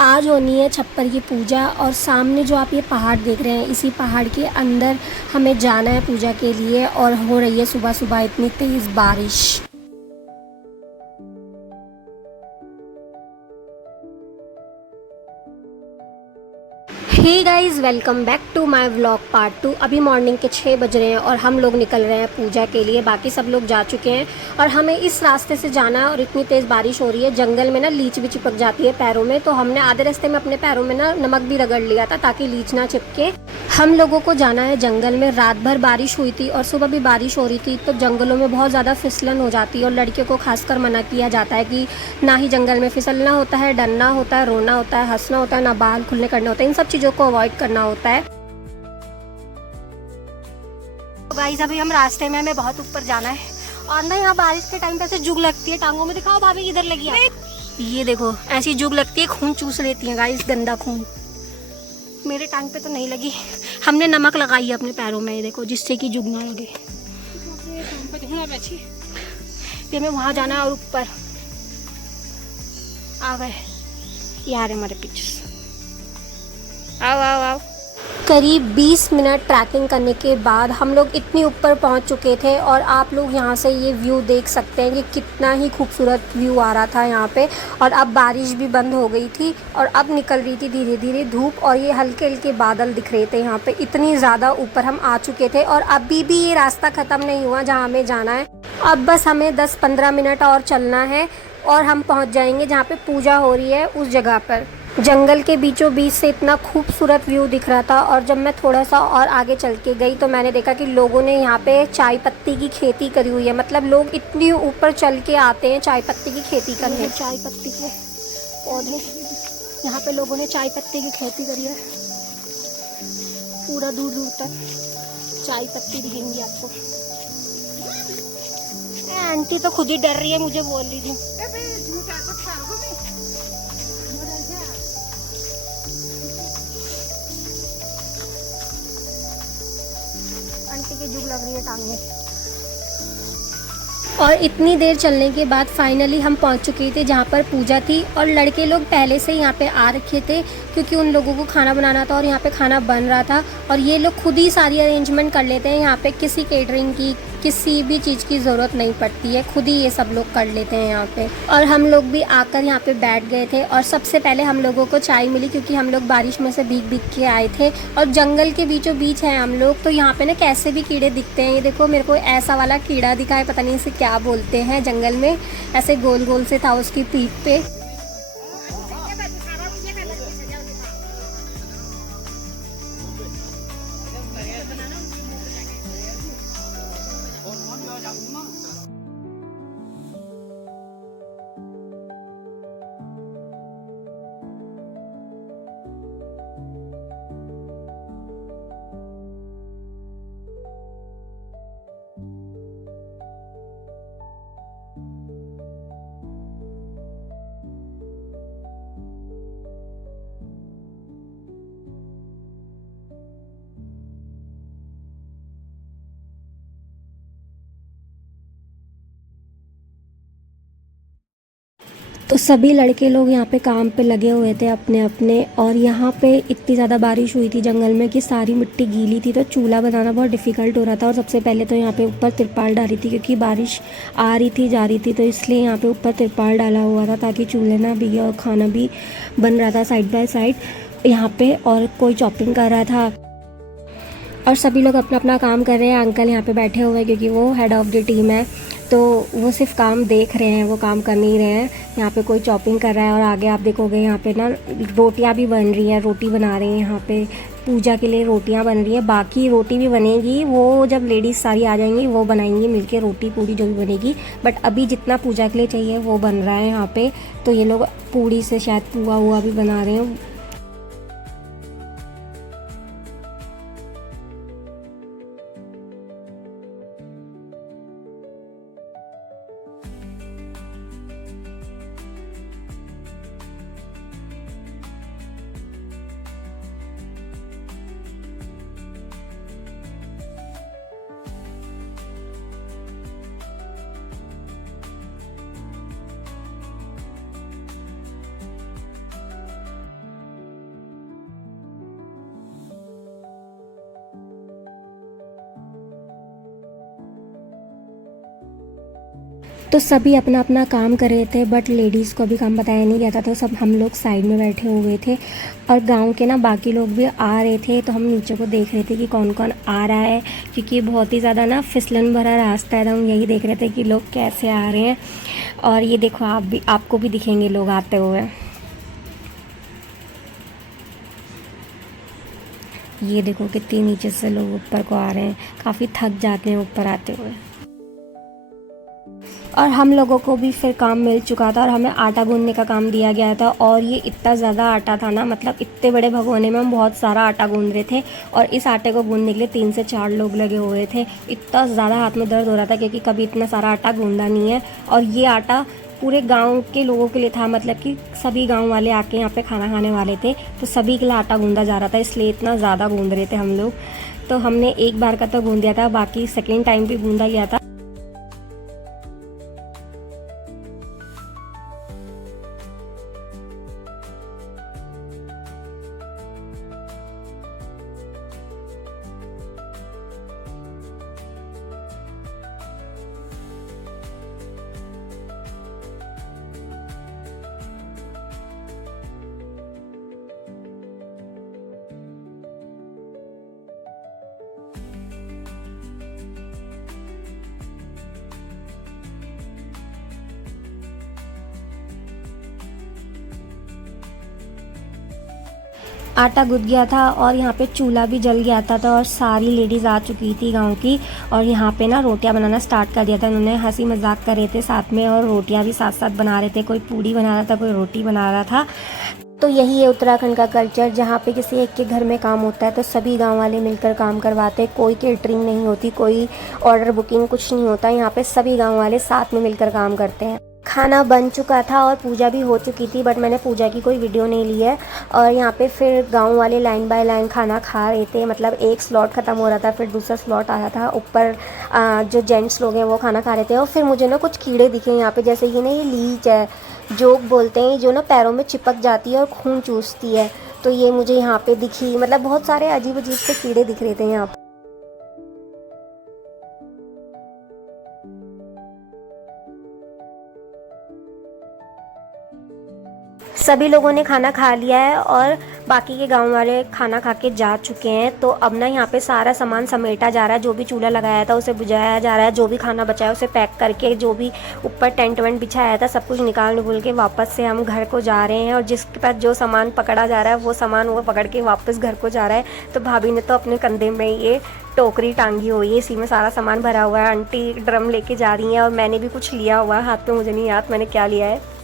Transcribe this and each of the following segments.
आज होनी है छप्पर की पूजा और सामने जो आप ये पहाड़ देख रहे हैं, इसी पहाड़ के अंदर हमें जाना है पूजा के लिए। और हो रही है सुबह सुबह इतनी तेज़ बारिश। Hey guys, welcome back to my vlog part 2। अभी मॉर्निंग के 6 बज रहे हैं और हम लोग निकल रहे हैं पूजा के लिए। बाकी सब लोग जा चुके हैं और हमें इस रास्ते से जाना है। और इतनी तेज़ बारिश हो रही है, जंगल में ना लीच भी चिपक जाती है पैरों में, तो हमने आधे रास्ते में अपने पैरों में ना नमक भी रगड़ लिया था ताकि लीच ना चिपके। हम लोगों को जाना है जंगल में। रात भर बारिश हुई थी और सुबह भी बारिश हो रही थी, तो जंगलों में बहुत ज़्यादा फिसलन हो जाती है और लड़कियों को खासकर मना किया जाता है कि ना ही जंगल में फिसलना होता है, डरना होता है, रोना होता है, हंसना होता है, ना बाल खुलने करने होते हैं। इन सब चीज़ों को अवॉइड करना होता है। तो गाइस, अभी हम रास्ते में, हमें बहुत ऊपर जाना है और ना यहाँ बारिश के टाइम पे ऐसे जुग लगती है टांगों में। दिखाओ भाभी, इधर लगी है, ये देखो ऐसी जुग लगती है, खून चूस लेती है गाइस, गंदा खून। मेरे टांग पे तो नहीं लगी, हमने नमक लगाई है अपने पैरों में, ये देखो, जिससे कि जुग ना लगे। ये हमें वहाँ जाना है और ऊपर आ गए, यार हमारे पीछे। आओ आओ आओ। करीब 20 मिनट ट्रैकिंग करने के बाद हम लोग इतनी ऊपर पहुंच चुके थे और आप लोग यहां से ये व्यू देख सकते हैं कि कितना ही खूबसूरत व्यू आ रहा था यहाँ पे। और अब बारिश भी बंद हो गई थी और अब निकल रही थी धीरे धीरे धूप और ये हल्के हल्के बादल दिख रहे थे यहाँ पे। इतनी ज़्यादा ऊपर हम आ चुके थे और अभी भी ये रास्ता ख़त्म नहीं हुआ जहाँ हमें जाना है। अब बस हमें 10-15 मिनट और चलना है और हम पहुँच जाएंगे जहाँ पे पूजा हो रही है, उस जगह पर। जंगल के बीचों बीच से इतना खूबसूरत व्यू दिख रहा था और जब मैं थोड़ा सा और आगे चल के गई तो मैंने देखा कि लोगों ने यहाँ पे चाय पत्ती की खेती करी हुई है। मतलब लोग इतनी ऊपर चल के आते हैं चाय पत्ती की खेती करने। चाय पत्ती के पौधे, यहाँ पे लोगों ने चाय पत्ती की खेती करी है, पूरा दूर दूर तक चाय पत्ती दिखेंगी आपको। आंटी तो खुद ही डर रही है, मुझे बोल रही थी। आंटी की जुग लग रही है टांग में। और इतनी देर चलने के बाद फाइनली हम पहुंच चुके थे जहां पर पूजा थी। और लड़के लोग पहले से यहाँ पे आ रखे थे क्योंकि उन लोगों को खाना बनाना था और यहाँ पे खाना बन रहा था। और ये लोग खुद ही सारी अरेंजमेंट कर लेते हैं यहाँ पे, किसी केटरिंग की, किसी भी चीज़ की ज़रूरत नहीं पड़ती है, खुद ही ये सब लोग कर लेते हैं यहाँ पे। और हम लोग भी आकर यहाँ पे बैठ गए थे और सबसे पहले हम लोगों को चाय मिली क्योंकि हम लोग बारिश में से भीग भीग के आए थे और जंगल के बीचों बीच है हम लोग। तो यहाँ पे ना कैसे भी कीड़े दिखते हैं। ये देखो, मेरे को ऐसा वाला कीड़ा दिखा है, पता नहीं इसे क्या बोलते हैं जंगल में, ऐसे गोल गोल से था उसकी पीठ पे। तो सभी लड़के लोग यहाँ पे काम पे लगे हुए थे अपने अपने। और यहाँ पे इतनी ज़्यादा बारिश हुई थी जंगल में कि सारी मिट्टी गीली थी, तो चूल्हा बनाना बहुत डिफ़िकल्ट हो रहा था। और सबसे पहले तो यहाँ पे ऊपर तिरपाल डाली थी क्योंकि बारिश आ रही थी जा रही थी, तो इसलिए यहाँ पे ऊपर तिरपाल डाला हुआ था ताकि चूल्हे ना भीगे। और खाना भी बन रहा था साइड बाय साइड यहाँ पे, और कोई चॉपिंग कर रहा था और सभी लोग अपना अपना काम कर रहे हैं। अंकल यहाँ पे बैठे हुए हैं क्योंकि वो हेड ऑफ़ द टीम है, तो वो सिर्फ काम देख रहे हैं, वो काम कर नहीं रहे हैं। यहाँ पे कोई चॉपिंग कर रहा है और आगे आप देखोगे यहाँ पे ना रोटियाँ भी बन रही हैं, रोटी बना रहे हैं यहाँ पे। पूजा के लिए रोटियाँ बन रही हैं, बाकी रोटी भी बनेगी, वो जब लेडीज़ सारी आ जाएंगी वो बनाएंगी मिलके रोटी पूड़ी जो भी बनेगी। बट अभी जितना पूजा के लिए चाहिए वो बन रहा है यहाँ पे। तो ये लोग पूड़ी से शायद पुआ हुआ भी बना रहे हैं। तो सभी अपना अपना काम कर रहे थे, बट लेडीज़ को भी काम बताया नहीं गया था, तो सब हम लोग साइड में बैठे हुए थे। और गांव के ना बाकी लोग भी आ रहे थे, तो हम नीचे को देख रहे थे कि कौन कौन आ रहा है, क्योंकि बहुत ही ज़्यादा ना फिसलन भरा रास्ता है। तो हम यही देख रहे थे कि लोग कैसे आ रहे हैं। और ये देखो, आपको भी दिखेंगे लोग आते हुए। ये देखो कितनी नीचे से लोग ऊपर को आ रहे हैं, काफ़ी थक जाते हैं ऊपर आते हुए। और हम लोगों को भी फिर काम मिल चुका था और हमें आटा गूंदने का काम दिया गया था। और ये इतना ज़्यादा आटा था ना, मतलब इतने बड़े भगोने में हम बहुत सारा आटा गूंद रहे थे। और इस आटे को गूंदने के लिए 3 से 4 लोग लगे हुए थे। इतना ज़्यादा हाथ में दर्द हो रहा था क्योंकि कभी इतना सारा आटा गूंदा नहीं है। और ये आटा पूरे गांव के लोगों के लिए था, मतलब कि सभी गांव वाले आके यहाँ पे खाना खाने वाले थे, तो सभी के लिए आटा गूंदा जा रहा था, इसलिए इतना ज़्यादा गूंद रहे थे हम लोग। तो हमने एक बार का तो गूंद दिया था, बाकी सेकेंड टाइम भी गूंदा गया था। आटा गुद गया था और यहाँ पे चूल्हा भी जल गया था और सारी लेडीज़ आ चुकी थी गांव की। और यहाँ पे ना रोटियां बनाना स्टार्ट कर दिया था उन्होंने, हंसी मजाक कर रहे थे साथ में, और रोटियां भी साथ साथ बना रहे थे। कोई पूड़ी बना रहा था, कोई रोटी बना रहा था। तो यही है उत्तराखंड का कल्चर, जहाँ पे किसी एक के घर में काम होता है तो सभी गांव वाले मिलकर काम करवाते हैं। कोई केटरिंग नहीं होती, कोई ऑर्डर बुकिंग, कुछ नहीं होता। यहाँ पे सभी गांव वाले साथ में मिलकर काम करते हैं। खाना बन चुका था और पूजा भी हो चुकी थी, बट मैंने पूजा की कोई वीडियो नहीं ली है। और यहाँ पे फिर गांव वाले लाइन बाय लाइन खाना खा रहे थे, मतलब एक स्लॉट ख़त्म हो रहा था, फिर दूसरा स्लॉट आया था। ऊपर जो जेंट्स लोग हैं वो खाना खा रहे थे। और फिर मुझे ना कुछ कीड़े दिखे यहाँ पे, जैसे कि ना ये लीच है, जोक बोलते हैं, जो ना पैरों में चिपक जाती है और खून चूसती है। तो ये मुझे यहाँ पे दिखी, मतलब बहुत सारे अजीब अजीब से कीड़े दिख रहे थे यहाँ पे। सभी लोगों ने खाना खा लिया है और बाकी के गांव वाले खाना खा के जा चुके हैं। तो अब ना यहाँ पे सारा सामान समेटा जा रहा है, जो भी चूल्हा लगाया था उसे बुझाया जा रहा है, जो भी खाना बचा है उसे पैक करके, जो भी ऊपर टेंट वेंट बिछाया था सब कुछ निकाल निकल के वापस से हम घर को जा रहे हैं। और जिसके पास जो सामान पकड़ा जा रहा है वो सामान वो पकड़ के वापस घर को जा रहा है। तो भाभी ने तो अपने कंधे में ये टोकरी टांगी हुई है, इसी में सारा सामान भरा हुआ है। आंटी ड्रम लेके जा रही हैं और मैंने भी कुछ लिया हुआ है, हाथ पे मुझे नहीं याद मैंने क्या लिया है।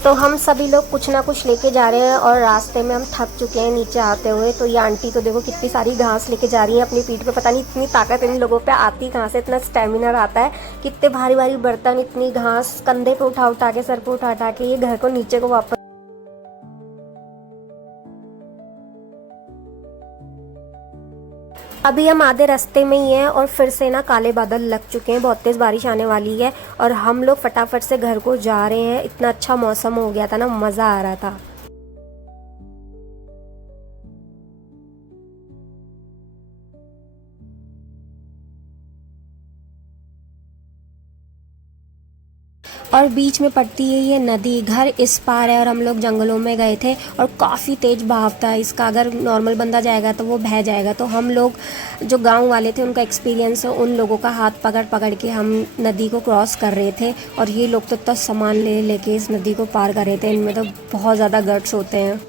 तो हम सभी लोग कुछ ना कुछ लेके जा रहे हैं और रास्ते में हम थक चुके हैं नीचे आते हुए। तो ये आंटी तो देखो कितनी सारी घास लेके जा रही है अपनी पीठ पे, पता नहीं इतनी ताकत इन लोगों पे आती कहाँ से, इतना स्टेमिना आता है। कितने भारी भारी बर्तन, इतनी घास कंधे पे उठा उठा के, सर पे उठा उठा के ये घर को नीचे को वापस। अभी हम आधे रास्ते में ही हैं और फिर से ना काले बादल लग चुके हैं, बहुत तेज़ बारिश आने वाली है। और हम लोग फटाफट से घर को जा रहे हैं। इतना अच्छा मौसम हो गया था ना, मज़ा आ रहा था। और बीच में पड़ती है ये नदी, घर इस पार है और हम लोग जंगलों में गए थे और काफ़ी तेज़ बहाव था इसका। अगर नॉर्मल बंदा जाएगा तो वो बह जाएगा। तो हम लोग जो गांव वाले थे उनका एक्सपीरियंस है, उन लोगों का हाथ पकड़ पकड़ के हम नदी को क्रॉस कर रहे थे। और ये लोग तो इतना सामान ले लेके इस नदी को पार कर रहे थे, इनमें तो बहुत ज़्यादा गट्स होते हैं।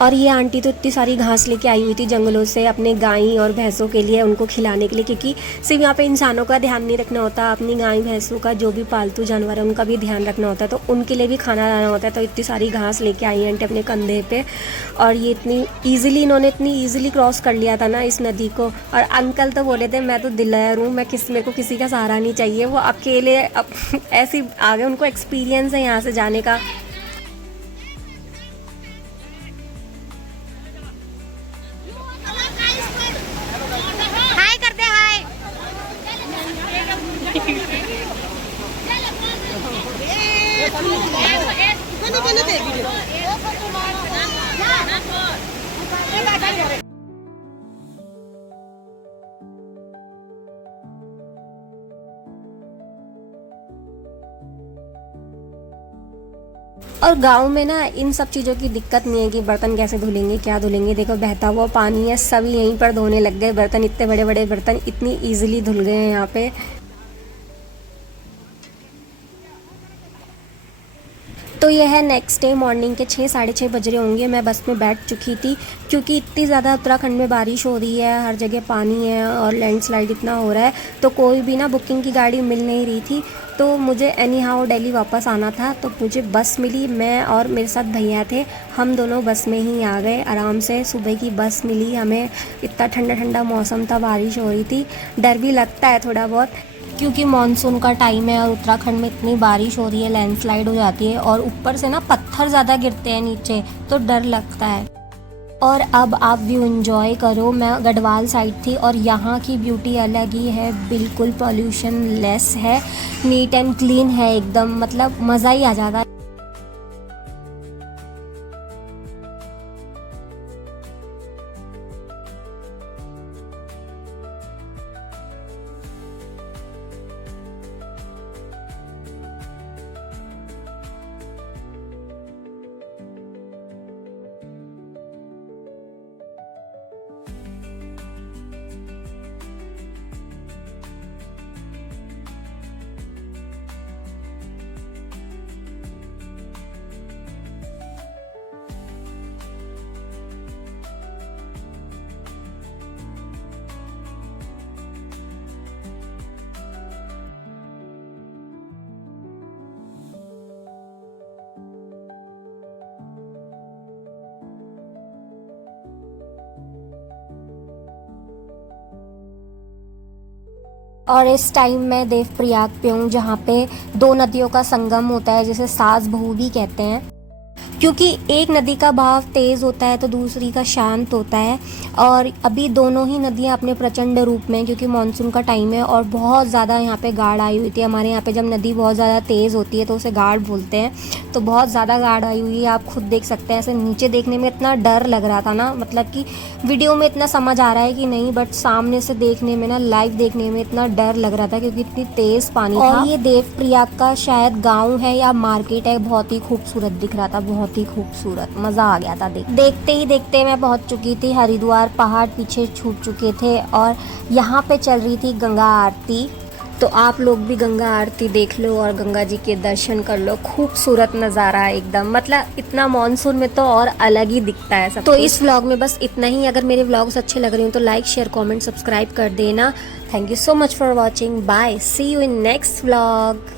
और ये आंटी तो इतनी सारी घास लेके आई हुई थी जंगलों से अपने गाय और भैंसों के लिए, उनको खिलाने के लिए, क्योंकि सिर्फ यहाँ पे इंसानों का ध्यान नहीं रखना होता, अपनी गाय भैंसों का जो भी पालतू जानवर है उनका भी ध्यान रखना होता है, तो उनके लिए भी खाना लाना होता है। तो इतनी सारी घास लेके आई आंटी अपने कंधे पे, और ये इन्होंने इतनी ईजिली क्रॉस कर लिया था ना इस नदी को। और अंकल तो बोले थे मैं तो दिलदार हूँ, मेरे को किसी का सहारा नहीं चाहिए, वो अकेले ऐसे आगे, उनको एक्सपीरियंस है यहाँ से जाने का। और गांव में ना इन सब चीज़ों की दिक्कत नहीं है कि बर्तन कैसे धुलेंगे, क्या धुलेंगे। देखो बहता हुआ पानी है, सभी यहीं पर धोने लग गए बर्तन, इतने बड़े बड़े बर्तन इतनी इजीली धुल गए हैं यहाँ पे। तो ये है नेक्स्ट डे मॉर्निंग के 6-6:30 बज रहे होंगे। मैं बस में बैठ चुकी थी क्योंकि इतनी ज़्यादा उत्तराखंड में बारिश हो रही है, हर जगह पानी है और लैंडस्लाइड इतना हो रहा है, तो कोई भी ना बुकिंग की गाड़ी मिल नहीं रही थी। तो मुझे एनी हाउ दिल्ली वापस आना था, तो मुझे बस मिली। मैं और मेरे साथ भैया थे, हम दोनों बस में ही आ गए आराम से। सुबह की बस मिली हमें, इतना ठंडा ठंडा मौसम था, बारिश हो रही थी। डर भी लगता है थोड़ा बहुत क्योंकि मानसून का टाइम है और उत्तराखंड में इतनी बारिश हो रही है, लैंडस्लाइड हो जाती है और ऊपर से ना पत्थर ज़्यादा गिरते हैं नीचे, तो डर लगता है। और अब आप व्यू एंजॉय करो। मैं गढ़वाल साइड थी और यहाँ की ब्यूटी अलग ही है, बिल्कुल पॉल्यूशन लेस है, नीट एंड क्लीन है एकदम, मतलब मज़ा ही आ जाता है। और इस टाइम मैं देवप्रयाग पे हूँ, जहाँ पे दो नदियों का संगम होता है, जिसे सास बहू भी कहते हैं, क्योंकि एक नदी का बहाव तेज़ होता है तो दूसरी का शांत होता है। और अभी दोनों ही नदियाँ अपने प्रचंड रूप में, क्योंकि मानसून का टाइम है और बहुत ज़्यादा यहाँ पे गाड़ आई हुई थी। हमारे यहाँ पे जब नदी बहुत ज़्यादा तेज़ होती है तो उसे गाड़ बोलते हैं, तो बहुत ज़्यादा गाड़ आई हुई है, आप खुद देख सकते हैं। ऐसे नीचे देखने में इतना डर लग रहा था ना, मतलब कि वीडियो में इतना समझ आ रहा है कि नहीं, बट सामने से देखने में ना, लाइव देखने में इतना डर लग रहा था क्योंकि इतनी तेज़ पानी था। और ये देवप्रयाग का शायद गाँव है या मार्केट है, बहुत ही खूबसूरत दिख रहा था, बहुत ही खूबसूरत, मज़ा आ गया था देखते ही देखते मैं पहुंच चुकी थी हरिद्वार। पहाड़ पीछे छूट चुके थे और यहाँ पे चल रही थी गंगा आरती, तो आप लोग भी गंगा आरती देख लो और गंगा जी के दर्शन कर लो। खूबसूरत नज़ारा है एकदम, मतलब इतना मानसून में तो और अलग ही दिखता है सब। तो इस व्लॉग में बस इतना ही। अगर मेरे व्लॉग्स अच्छे लग रहे हो तो लाइक, शेयर, कमेंट, सब्सक्राइब कर देना। Thank you so much for watching. Bye, see you in next vlog.